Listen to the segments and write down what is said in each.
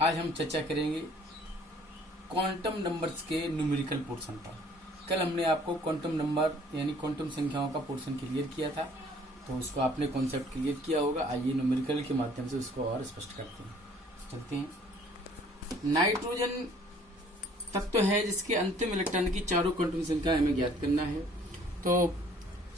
आज हम चर्चा करेंगे क्वांटम नंबर्स के न्यूमेरिकल पोर्शन पर। कल हमने आपको क्वांटम नंबर यानी क्वांटम संख्याओं का पोर्शन क्लियर किया था, तो उसको आपने कॉन्सेप्ट क्लियर किया होगा। आइए न्यूमेरिकल के माध्यम से उसको और स्पष्ट करते हैं। चलते हैं। नाइट्रोजन तत्व है जिसके अंतिम इलेक्ट्रॉन की चारों क्वांटम संख्या हमें ज्ञात करना है। तो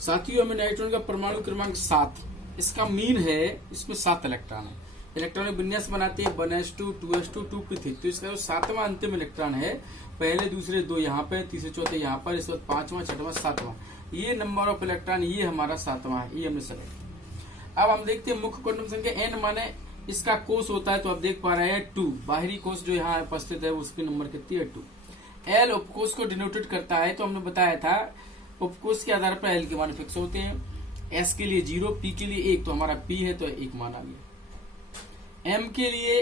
साथियों, हमें नाइट्रोजन का परमाणु क्रमांक 7, इसका मीन है, इसमें 7 इलेक्ट्रॉन है। इलेक्ट्रॉनिक विन्यास बनाते हैं 1s2, 2s2, 2p3। तो इसका जो 7वां अंतिम इलेक्ट्रॉन है, पहले दूसरे 2 यहाँ पे, तीसरे चौथे यहाँ पर, इस वक्त 5वां, 6वां, 7वां, ये नंबर ऑफ इलेक्ट्रॉन, ये हमारा 7वां है, ये हमने सेलेक्ट। अब हम देखते हैं मुख्य क्वांटम संख्या n माने इसका कोष होता है, तो आप देख पा रहे हैं 2, बाहरी कोष जो यहाँ उपस्थित है उसकी नंबर कितनी है 2। l उपकोष को डिनोटेड करता है, तो हमने बताया था उपकोष के आधार पर l के मान फिक्स होते हैं। s के लिए 0, p के लिए 1, तो हमारा p है तो 1 मान आ गया। m के लिए,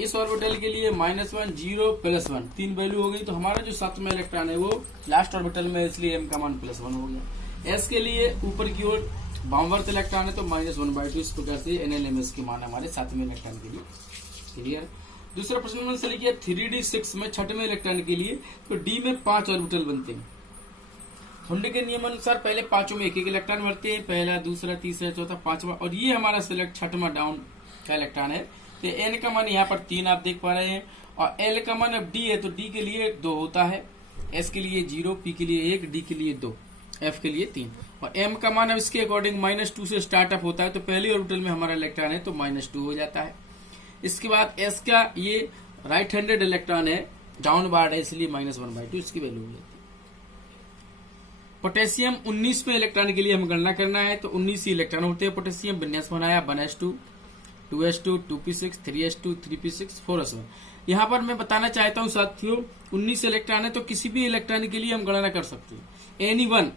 इस ऑर्बिटल के लिए -1, 0, +1, 3 वैल्यू हो गई। तो हमारा जो 7वां इलेक्ट्रॉन है वो लास्ट ऑर्बिटल में, इसलिए m का मान +1 हो गया। s के लिए ऊपर की ओर वामवर्त इलेक्ट्रॉन है तो -1/2। इस प्रकार से NLMS के मान हमारे 7वें इलेक्ट्रॉन के लिए क्लियर। दूसरा प्रश्न मैंने सेलेक्ट किया 3d6 में 6वें इलेक्ट्रॉन के लिए, तो d में 5 ऑर्बिटल बनते हैं। हुंडे के नियमानुसार पहले 5 में 1-1 इलेक्ट्रॉन बढ़ते हैं, पहला, दूसरा, तीसरा, चौथा, 5वां, और ये हमारा सिलेक्ट 6वां डाउन का इलेक्ट्रॉन है। तो n का मान यहाँ पर 3 आप देख पा रहे हैं, और l का मान अब d है, तो d के लिए 2 होता है, s के लिए 0, p के लिए 1, d के लिए 2, f के लिए 3, और m का मान अब इसके अकॉर्डिंग -2 से स्टार्टअप होता है। तो पहले ऑर्बिटल में हमारा इलेक्ट्रॉन है तो -2 हो जाता है। इसके बाद s का ये राइट हैंडेड इलेक्ट्रॉन है, डाउन वार्ड है, इसलिए -1/2 इसकी वैल्यू हो जाती है। पोटेशियम 19वें इलेक्ट्रॉन के लिए हम गणना करना है, तो 19 ही इलेक्ट्रॉन होते हैं। पोटेशियम विन्यास बनाया 1s2, 2s2, 2p6, 3s2, 3p6, 4s1। यहाँ पर मैं बताना चाहता हूँ साथियों, 19 इलेक्ट्रॉन है तो किसी भी इलेक्ट्रॉन के लिए हम गणना कर सकते हैं, एनी वन,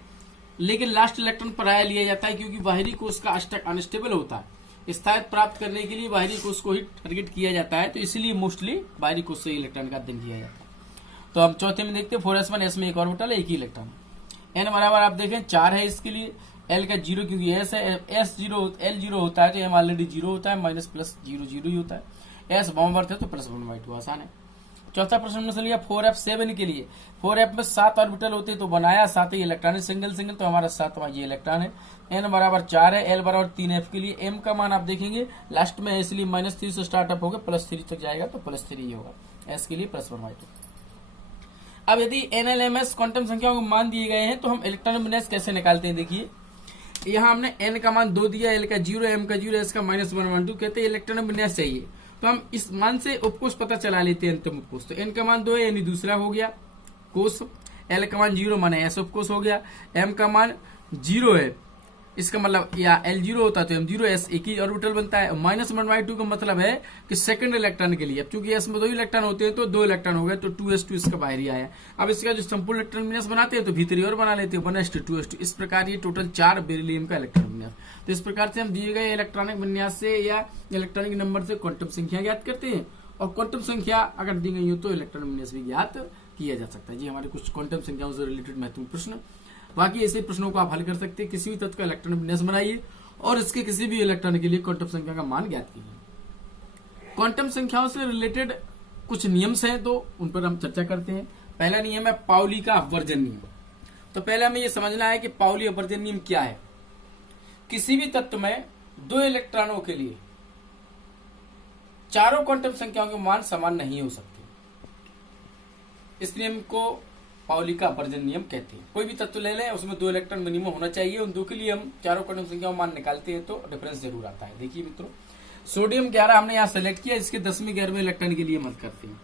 लेकिन लास्ट इलेक्ट्रॉन पराया लिया जाता है, क्योंकि बाहरी कोष का अनस्टेबल होता है। स्थायित्व प्राप्त करने के लिए बाहरी कोष को ही टारगेट किया जाता है, तो इसलिए मोस्टली बाहरी कोष से इलेक्ट्रॉन का अध्ययन किया जाता है। तो हम चौथे में देखते हैं 4s1, s में एक ऑर्बिटल है, एक ही इलेक्ट्रॉन। n बराबर आप देखें 4 है इसके लिए, l का 0 क्योंकि s है, l 0 होता है तो m ऑलरेडी 0 होता है, -+0 0 ही होता है। s वामवर्त है तो +1/2 आसान है। चौथा प्रश्न में लिया 4f7 के लिए, 4f में 7 ऑर्बिटल होते हैं, तो बनाया 7 ही इलेक्ट्रॉन सिंगल, तो हमारा 7वां ये इलेक्ट्रॉन है। n बराबर 4 है, l बराबर 3f के लिए, m का मान आप देखेंगे लास्ट में, इसलिए -3 से स्टार्टअप होगा, +3 तक जाएगा तो +3 ही होगा, s के लिए +1/2। अब यदि NLMS क्वांटम संख्याओं को मान दिए गए हैं तो हम इलेक्ट्रॉन विन्यास कैसे निकालते हैं। देखिए यहाँ हमने n का मान 2 दिया, l का 0, m का 0, s का -1/2, कहते हैं इलेक्ट्रॉन विन्यास चाहिए, तो हम इस मान से उपकोष पता चला लेते हैं, अंतिम उपकोष। तो n का मान 2 है यानी दूसरा हो गया कोष, l का मान 0 माने s उपकोष हो गया, m का मान 0 है, इसका मतलब या l 0 होता है तो m 0, s एक ही ऑर्बिटल बनता है। -1/2 का मतलब है कि सेकंड इलेक्ट्रॉन के लिए, अब चूंकि s में 2 इलेक्ट्रॉन होते हैं तो 2 इलेक्ट्रॉन हो गए, तो 2s2 इसका बाहर ही आया। अब इसका जो संपूर्ण इलेक्ट्रॉन विन्यास बनाते हैं तो भीतरी और बना लेते हैं 1s2, 2s2, इस प्रकार ये टोटल 4 बेरिलियम का इलेक्ट्रॉन विन्यास। तो इस प्रकार से हम दिए गए इलेक्ट्रॉनिक विन्यास से या इलेक्ट्रॉनिक नंबर से क्वांटम संख्या ज्ञात करते हैं, और क्वांटम संख्या अगर दी गई हो तो इलेक्ट्रॉन विन्यास भी ज्ञात किया जा सकता है। जी हमारे कुछ क्वांटम संख्याओं से रिलेटेड महत्वपूर्ण प्रश्न। बाकी ऐसे प्रश्नों को आप हल कर सकते हैं। किसी भी तत्व का इलेक्ट्रॉन विन्यास बनाइए और इसके किसी भी इलेक्ट्रॉन के लिए क्वांटम संख्या का मान ज्ञात कीजिए। क्वांटम संख्याओं से रिलेटेड कुछ नियम्स हैं, तो उन पर हम चर्चा करते हैं। पहला नियम है पाउली का अपवर्जन नियम। तो पहले हमें यह समझना है कि पाउली अपवर्जन नियम क्या है। किसी भी तत्व में 2 इलेक्ट्रॉनों के लिए चारों क्वांटम संख्याओं के मान समान नहीं हो सकते। इस नियम को पाउली का अपवर्जन नियम कहते हैं। कोई भी तत्व ले लें, उसमें 2 इलेक्ट्रॉन मिनिमम होना चाहिए, उन 2 के लिए हम चारों क्वांटम संख्याओं मान निकालते हैं तो डिफरेंस जरूर आता है। देखिए मित्रों, सोडियम 11 हमने यहाँ सेलेक्ट किया, इसके 10वें 11वें इलेक्ट्रॉन के लिए मत करते हैं।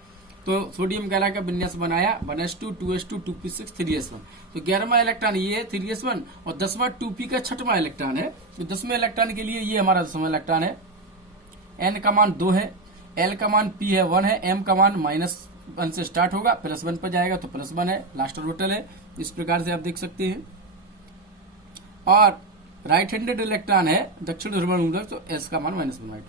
तो सोडियम 11 का विन्यास बनाया 1s2, 2s2, 2p6, 3s1। तो 11वां इलेक्ट्रॉन ये है 3s1, और 10वां 2p का 6वां इलेक्ट्रॉन है। तो 10वें इलेक्ट्रॉन के लिए ये हमारा 10वां इलेक्ट्रॉन है। n का मान 2 है, l का मान p है 1 है, m का मान -1 से स्टार्ट होगा, +1 पर जाएगा तो +1 है, लास्ट ऑर्बिटल है। इस प्रकार से आप देख सकते हैं। और राइट हैंडेड इलेक्ट्रॉन है दक्षिण ध्रुव, तो s का मान -1/2।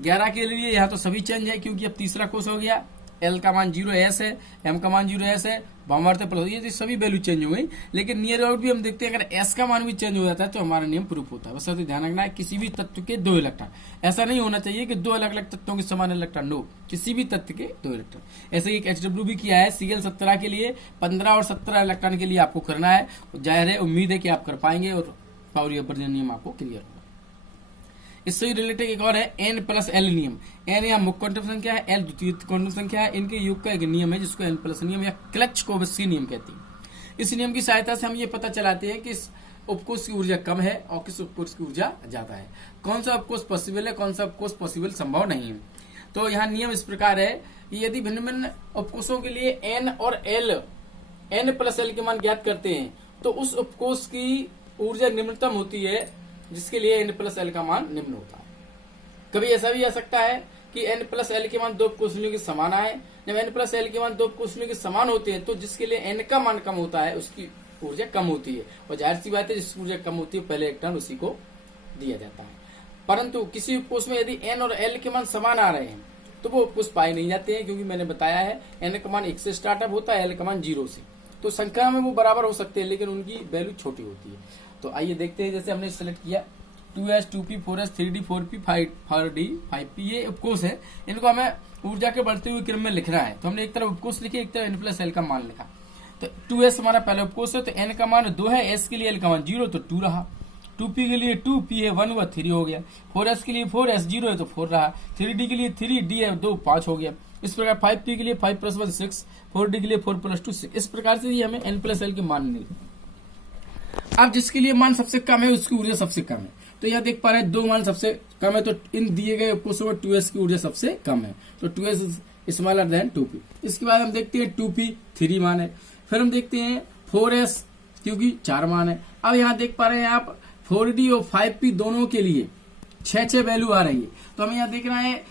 11 के लिए यहाँ तो सभी चेंज है, क्योंकि अब तीसरा कोष हो गया, एल का मान 0 एस है, एम का मान 0 एस है, भावार्थ प्लस, ये सभी वैल्यू चेंज हो गई। लेकिन नियर अबाउट भी हम देखते हैं अगर एस का मान भी चेंज हो जाता है तो हमारा नियम प्रूफ होता है। बस तो ध्यान रखना है किसी भी तत्व के 2 इलेक्ट्रॉन, ऐसा नहीं होना चाहिए कि 2 अलग अलग तत्वों के समान इलेक्ट्रॉन, नो, किसी भी तत्व के 2 इलेक्ट्रॉन। ऐसे ही एक HW भी किया है Cl17 के लिए 15 और 17 इलेक्ट्रॉन के लिए आपको करना है। जाहिर है उम्मीद है कि आप कर पाएंगे और पाउरी अपवर्जन नियम आपको क्लियर होगा। इससे रिलेटेड एक और है N+L नियम। N यहाँ मुख्य क्वांटम संख्या है, L द्वितीय क्वांटम संख्या है, इनके योग का एक नियम है जिसको N+ नियम या क्लच-कोवस्की नियम कहते हैं। इस नियम की सहायता से हम ये पता चलाते हैं कि इस उपकोष की ऊर्जा कम है और किस उपकोष की ऊर्जा ज्यादा है, कौन सा उपकोष पॉसिबल है, कौन सा उपकोष पॉसिबल संभव नहीं है। तो यहाँ नियम इस प्रकार है कि यदि भिन्न भिन्न उपकोषों के लिए N और N+L के मान ज्ञात करते हैं तो उस उपकोष की ऊर्जा निम्नतम होती है जिसके लिए N+L का मान निम्न होता है। कभी ऐसा भी आ सकता है कि N+L के मान 2 उपकोषनियों के समान आए। जब N+L के मान 2 उपकोषनियों के समान होते हैं तो जिसके लिए N का मान कम होता है उसकी ऊर्जा कम होती है, और जाहिर सी बात है जिसकी ऊर्जा कम होती है पहले इलेक्ट्रॉन उसी को दिया जाता है। परंतु किसी उपकोष में यदि N और L के मान समान आ रहे हैं तो वो उपकोष पाए नहीं जाते हैं, क्योंकि मैंने बताया है N का मान 1 से स्टार्टअप होता है, L का मान 0 से। तो संख्या में वो बराबर हो सकते हैं लेकिन उनकी वैल्यू छोटी होती है। तो आइए देखते हैं, जैसे हमने सेलेक्ट किया 2s 2p 4s 3d 4p 5d 5p, ये उपकोष है, इनको हमें ऊर्जा के बढ़ते हुए क्रम में लिखना है। तो हमने एक तरफ उपकोष लिखे, एक तरफ N+L का मान लिखा। तो 2s हमारा पहला उपकोष है तो n का मान 2 है, s के लिए l का मान 0 तो 2 रहा, 2p के लिए 2, p है 1 हुआ 3 हो गया, 4s के लिए 4, s 0 है तो 4 रहा, 3d के लिए 3, d है 2 5 हो गया। इस प्रकार 5p के लिए 5 + 1 6, 4d के लिए 4 + 2 6। इस प्रकार से ये हमें N+L के मान मिले। अब जिसके लिए मान सबसे कम है उसकी ऊर्जा सबसे कम है। तो यहाँ देख पा रहे हैं 2 मान सबसे कम है, तो इन दिए गए उपकोषों में 2s की ऊर्जा सबसे कम है, तो 2s स्मॉलर देन 2p। इसके बाद हम देखते हैं 2p 3 मान है, फिर हम देखते हैं 4s क्योंकि 4 मान है। अब यहाँ देख पा रहे हैं आप 4d और 5p दोनों के लिए 6 वैल्यू आ रही है। तो हमें यहाँ देखना है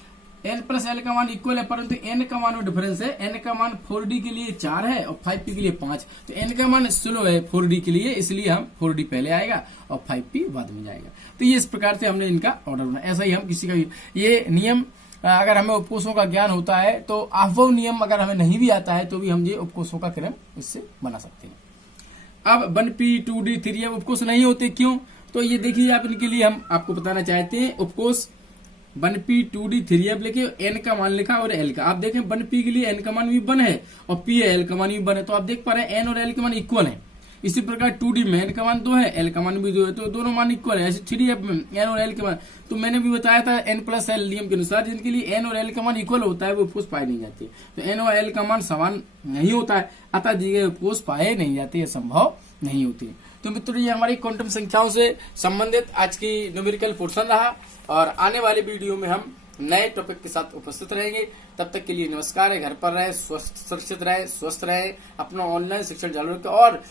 N+L का मान इक्वल है परंतु n का मान में डिफरेंस है। n का मान 4d के लिए 4 है और 5p के लिए 5, तो n का मान स्लो है 4d के लिए, इसलिए हम 4d पहले आएगा और 5p बाद में जाएगा। तो ये इस प्रकार से हमने इनका ऑर्डर बनाया। ऐसा ही हम किसी का भी ये नियम अगर हमें उपकोषों का ज्ञान होता है तो आफव नियम अगर हमें नहीं भी आता है तो भी हम ये उपकोषों का क्रम इससे बना सकते हैं। अब 1p 2d 3 उपकोष नहीं होते, क्यों? तो ये देखिए आप, इनके लिए हम आपको बताना चाहते हैं। उपकोष 1p 2d 3f लिखे, n का मान लिखा और l का। आप देखें 1p के लिए n का मान भी 1 है और p है l का मान भी 1 है, तो आप देख पा रहे हैं n और l के मान इक्वल है। इसी प्रकार 2d में n का मान 2 है, l का मान भी 2 है, तो दोनों मान इक्वल है। ऐसे 3f में n और l के मान, तो मैंने भी बताया था N+L नियम के अनुसार जिनके लिए n और l का मान इक्वल होता है वो उपकोष पाए नहीं जाते। तो n और l का मान समान नहीं होता है, अतः दिए गए उपकोष पाए नहीं जाते, ये संभव नहीं होती। तो मित्रों ये हमारी क्वांटम संख्याओं से संबंधित आज की न्यूमेरिकल पोर्शन रहा, और आने वाले वीडियो में हम नए टॉपिक के साथ उपस्थित रहेंगे। तब तक के लिए नमस्कार है, घर पर रहे, सुरक्षित रहे, स्वस्थ रहे, अपना ऑनलाइन शिक्षण चालू रखें और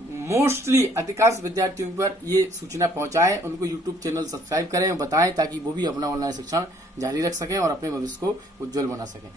मोस्टली अधिकांश विद्यार्थियों पर ये सूचना पहुंचाएं, उनको यूट्यूब चैनल सब्सक्राइब करें और बताएं ताकि वो भी अपना ऑनलाइन शिक्षण जारी रख सकें और अपने भविष्य को उज्जवल बना सकें।